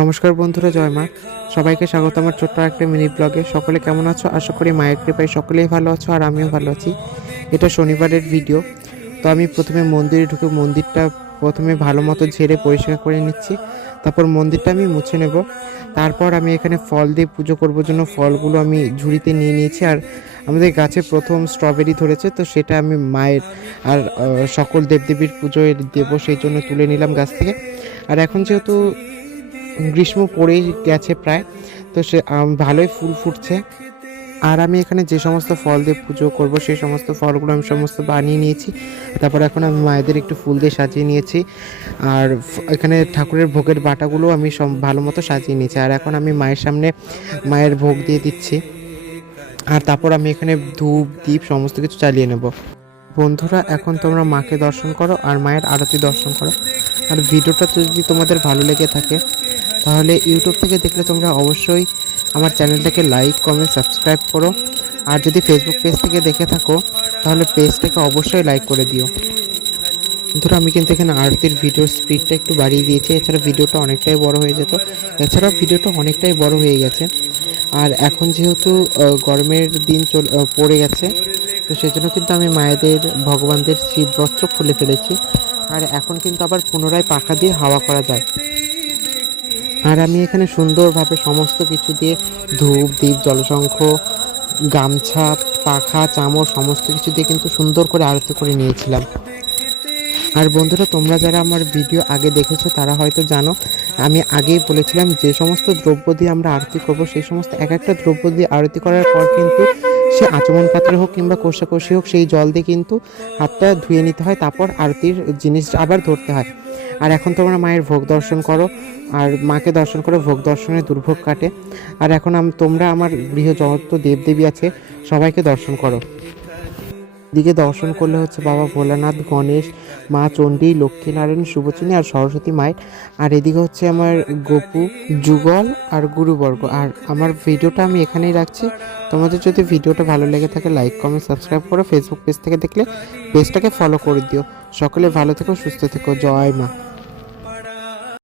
নমস্কার বন্ধুরা, জয় মা। সবাইকে স্বাগত আমার ছোট্ট একটা মিনি ব্লগে। সকলে কেমন আছো? আশা করি মায়ের কৃপায় সকলেই ভালো আছো, আর আমিও ভালো আছি। এটা শনিবারের ভিডিও। তো আমি প্রথমে মন্দিরে ঢুকে মন্দিরটা প্রথমে ভালো মতো ঝেড়ে পরিষ্কার করে নিচ্ছি। তারপর মন্দিরটা আমি মুছে নেব। তারপর আমি এখানে ফল দিয়ে পুজো করবো জন্য ফলগুলো আমি ঝুড়িতে নিয়ে নিয়েছি। আর আমাদের গাছে প্রথম স্ট্রবেরি ধরেছে, তো সেটা আমি মায়ের আর সকল দেবদেবীর পুজোয় দেবো, সেই জন্য তুলে নিলাম গাছ থেকে। আর এখন যেহেতু গ্রীষ্ম পড়েই গেছে প্রায়, তো সে ভালোই ফুল ফুটছে। আর আমি এখানে যে সমস্ত ফল দিয়ে পুজো করব সেই সমস্ত ফলগুলো আমি সমস্ত বানিয়ে নিয়েছি। তারপর এখন আমি মায়েদের একটু ফুল দিয়ে সাজিয়ে নিয়েছি। আর এখানে ঠাকুরের ভোগের বাটাগুলো আমি সব ভালো মতো সাজিয়ে নিয়েছি। আর এখন আমি মায়ের সামনে মায়ের ভোগ দিয়ে দিচ্ছি। আর তারপর আমি এখানে ধূপ দ্বীপ সমস্ত কিছু চালিয়ে নেব। বন্ধুরা, এখন তোমরা মাকে দর্শন করো আর মায়ের আরতি দর্শন করো। আর ভিডিওটা যদি তোমাদের ভালো লেগে থাকে তাহলে ইউটিউব থেকে দেখলে তোমরা অবশ্যই আমার চ্যানেলটাকে লাইক কমেন্ট সাবস্ক্রাইব করো। আর যদি ফেসবুক পেজ থেকে দেখে থাকো তাহলে পেজটাকে অবশ্যই লাইক করে দিও। ধরো আমি কিন্তু এখানে আরতির ভিডিওর স্পিডটা একটু বাড়িয়ে দিয়েছি, এছাড়া ভিডিওটা অনেকটাই বড় হয়ে যেত। এছাড়াও ভিডিওটা অনেকটাই বড় হয়ে গেছে। আর এখন যেহেতু গরমের দিন পড়ে গেছে, তো সেজন্য কিন্তু আমি মায়েদের ভগবানদের শীতবস্ত্র খুলে ফেলেছি। আর এখন কিন্তু আবার পুনরায় পাখা দিয়ে হাওয়া করা যায়। আর আমি এখানে সুন্দরভাবে সমস্ত কিছু দিয়ে ধূপ দ্বীপ জলশঙ্খ গামছা পাখা চামচ সমস্ত কিছু দিয়ে কিন্তু সুন্দর করে আরতি করে নিয়েছিলাম। আর বন্ধুরা, তোমরা যারা আমার ভিডিও আগে দেখেছো তারা হয়তো জানো, আমি আগেই বলেছিলাম যে সমস্ত দ্রব্য দিয়ে আমরা আরতি করব সেই সমস্ত এক একটা দ্রব্য দিয়ে আরতি করার পর কিন্তু সে আচমন পাত্রে হোক কিংবা কোষাকষি হোক, সেই জল দিয়ে কিন্তু হাতটা ধুয়ে নিতে হয়, তারপর আরতির জিনিস আবার ধরতে হয়। আর এখন তোমরা মায়ের ভোগ দর্শন করো আর মাকে দর্শন করে ভোগ দর্শনে দুর্ভোগ কাটে। আর এখন তোমরা আমার গৃহ যত দেবদেবী আছে সবাইকে দর্শন করো। দিকে দর্শন করলে হচ্ছে বাবা ভোলানাথ, গণেশ, মা চণ্ডী, লক্ষ্মীনারায়ণ, শুভচিনী আর সরস্বতী মায়ের। আর এদিকে হচ্ছে আমার গোপু, যুগল আর গুরুবর্গ। আর আমার ভিডিওটা আমি এখানেই রাখছি। তোমাদের যদি ভিডিওটা ভালো লেগে থাকে লাইক কমেন্ট সাবস্ক্রাইব করো। ফেসবুক পেজ থেকে দেখলে পেজটাকে ফলো করে দিও। সকলে ভালো থেকো, সুস্থ থেকো। জয় মা।